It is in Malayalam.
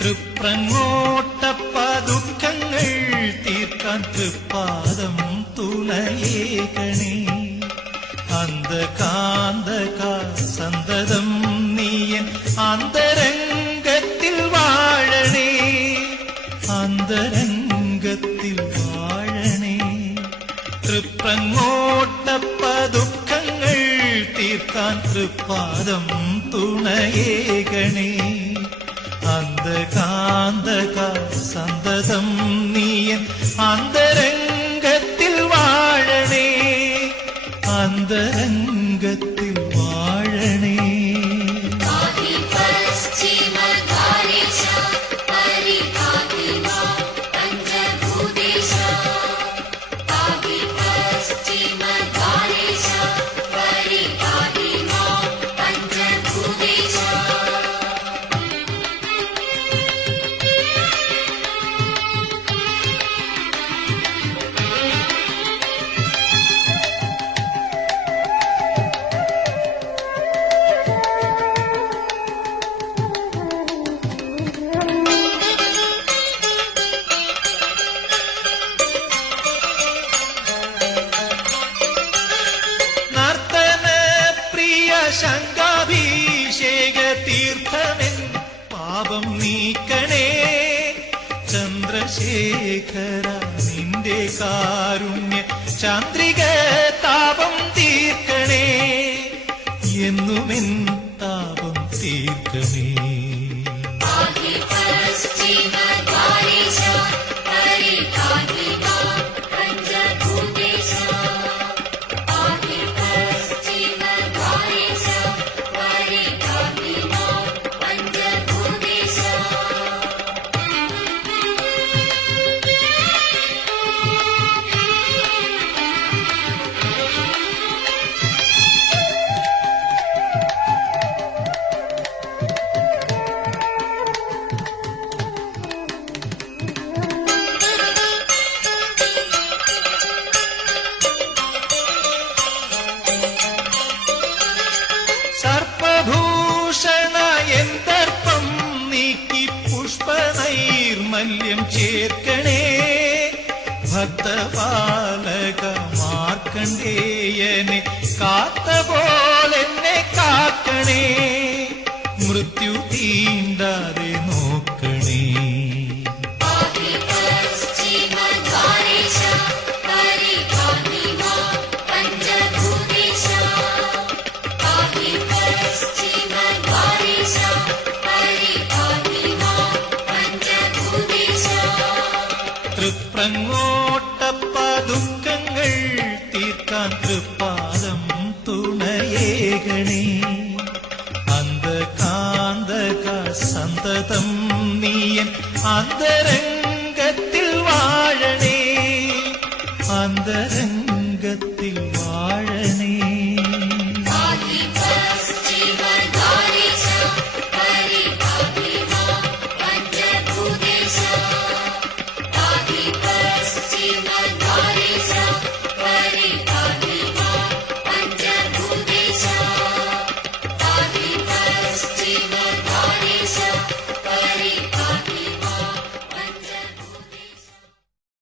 തൃപ്രങ്ങോട്ടപ്പ ദുഃഖങ്ങൾ തീർക്കാൻ തൃപ്പാദം തുണയേകണേ. അന്ധകാന്തക സന്തതം നീയൻ അന്തരംഗത്തിൽ വാഴണേ, അന്തരംഗത്തിൽ വാഴണേ. തൃപ്രങ്ങോട്ടപ്പ ദുഃഖങ്ങൾ തീർക്കാൻ തൃപ്പാദം തുണയേകണേ. അന്ധകാന്തക സന്തതം നീയൻ അന്തരംഗത്തിൽ വാഴണേ, അന്തരംഗത്തിൽ വാഴണേ. ശങ്കാഭിഷേക തീർത്ഥമെൻ പാപം നീക്കണേ. ചന്ദ്രശേഖര നിന്റെ കാരുണ്യ ചന്ദ്രിക താപം തീർക്കണേ, എന്നുമെൻ താപം തീർക്കണേ. സർപ്പഭൂഷണ എന്തർപ്പം നീക്കി പുഷ്പനൈർമല്യം ചേർക്കണേ. ഭക്തപാലക മാർക്കണ്ഡേയനെ കാത്ത പോലെന്നെ കാക്കണേ, മൃത്യു തീണ്ടാതെ നോക്കണേ. തൃപ്രങ്ങോട്ടപ്പ ദുഃഖങ്ങൾ തീർക്കാൻ